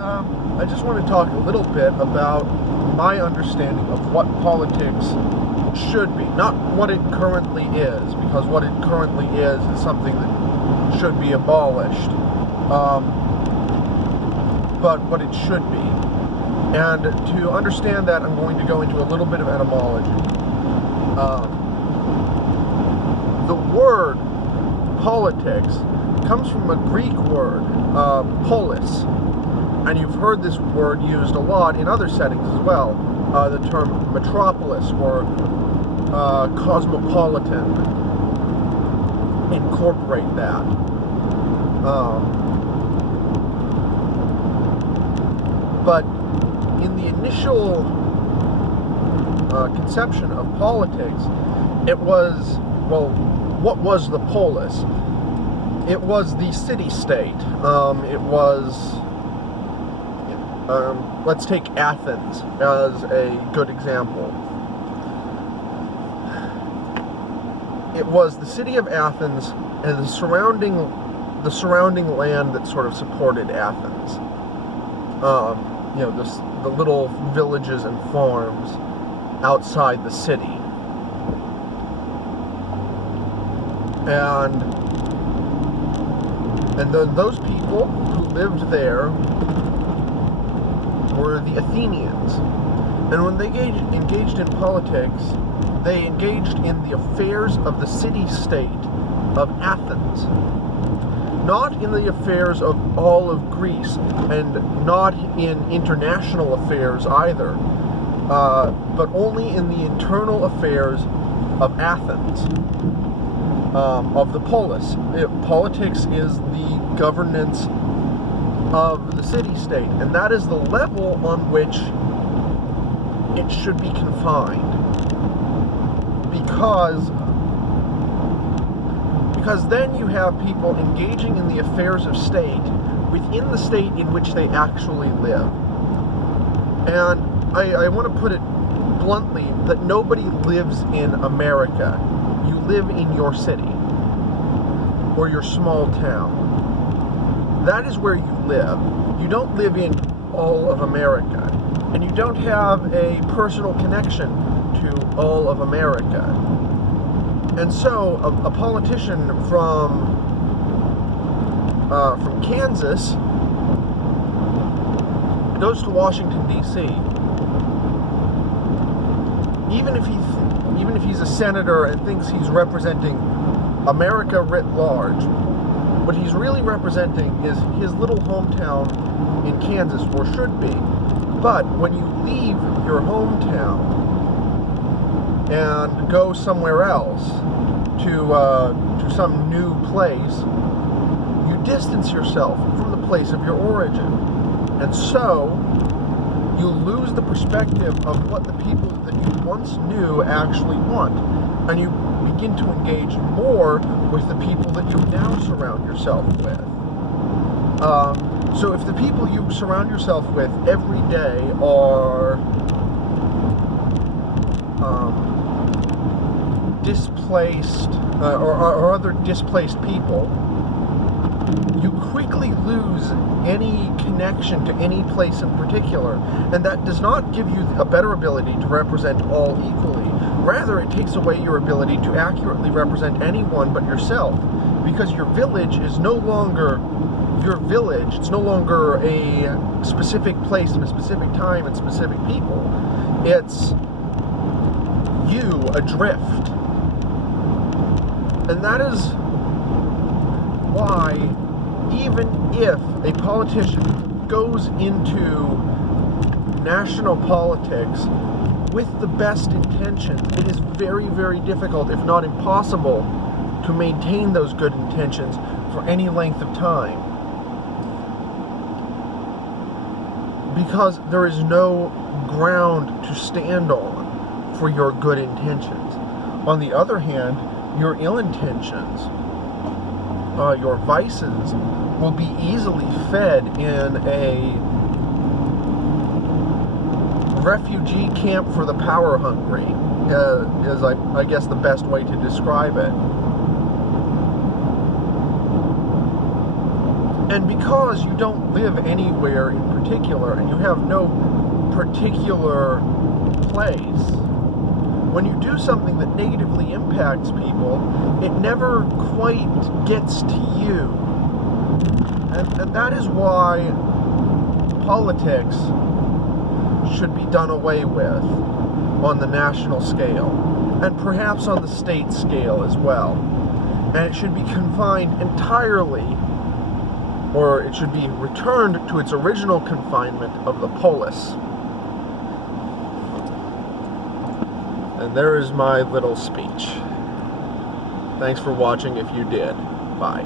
I just want to talk a little bit about my understanding of what politics should be. Not what it currently is, because what it currently is something that should be abolished. But what it should be. And to understand that, I'm going to go into a little bit of etymology. The word politics comes from a Greek word, polis. And you've heard this word used a lot in other settings as well. The term metropolis or cosmopolitan incorporate that. But in the initial conception of politics, it was, well, what was the polis? It was the city-state. It was... let's take Athens as a good example. It was the city of Athens and the surrounding land that sort of supported Athens. The little villages and farms outside the city. And then those people who lived there were the Athenians. And when they engaged in politics, they engaged in the affairs of the city-state of Athens. Not in the affairs of all of Greece, and not in international affairs either, but only in the internal affairs of Athens, of the polis. Politics is the governance of the city-state, and that is the level on which it should be confined. Because then you have people engaging in the affairs of state within the state in which they actually live. And I want to put it bluntly that nobody lives in America. You live in your city or your small town. That is where you live. You don't live in all of America. And you don't have a personal connection to all of America. And so a politician from Kansas goes to Washington, D.C. Even if he's a senator and thinks he's representing America writ large, what he's really representing is his little hometown in Kansas, or should be. But when you leave your hometown and go somewhere else to some new place, you distance yourself from the place of your origin. And so you lose the perspective of what the people that you once knew actually want. And you begin to engage more with the people that you now surround yourself with. So if the people you surround yourself with every day are displaced or other displaced people, you quickly lose any connection to any place in particular, and that does not give you a better ability to represent all equally. Rather, it takes away your ability to accurately represent anyone but yourself, because your village is no longer your village. It's no longer a specific place and a specific time and specific people. It's you adrift. And that is why, even if a politician goes into national politics with the best intentions, it is very, very difficult, if not impossible, to maintain those good intentions for any length of time. Because there is no ground to stand on for your good intentions. On the other hand, your ill intentions, your vices, will be easily fed in a refugee camp for the power hungry, is I guess the best way to describe it. And because you don't live anywhere in particular, and you have no particular place, when you do something that negatively impacts people, it never quite gets to you. And that is why politics should be done away with on the national scale, and perhaps on the state scale as well. And it should be confined entirely, or it should be returned to its original confinement of the polis. And there is my little speech. Thanks for watching if you did. Bye.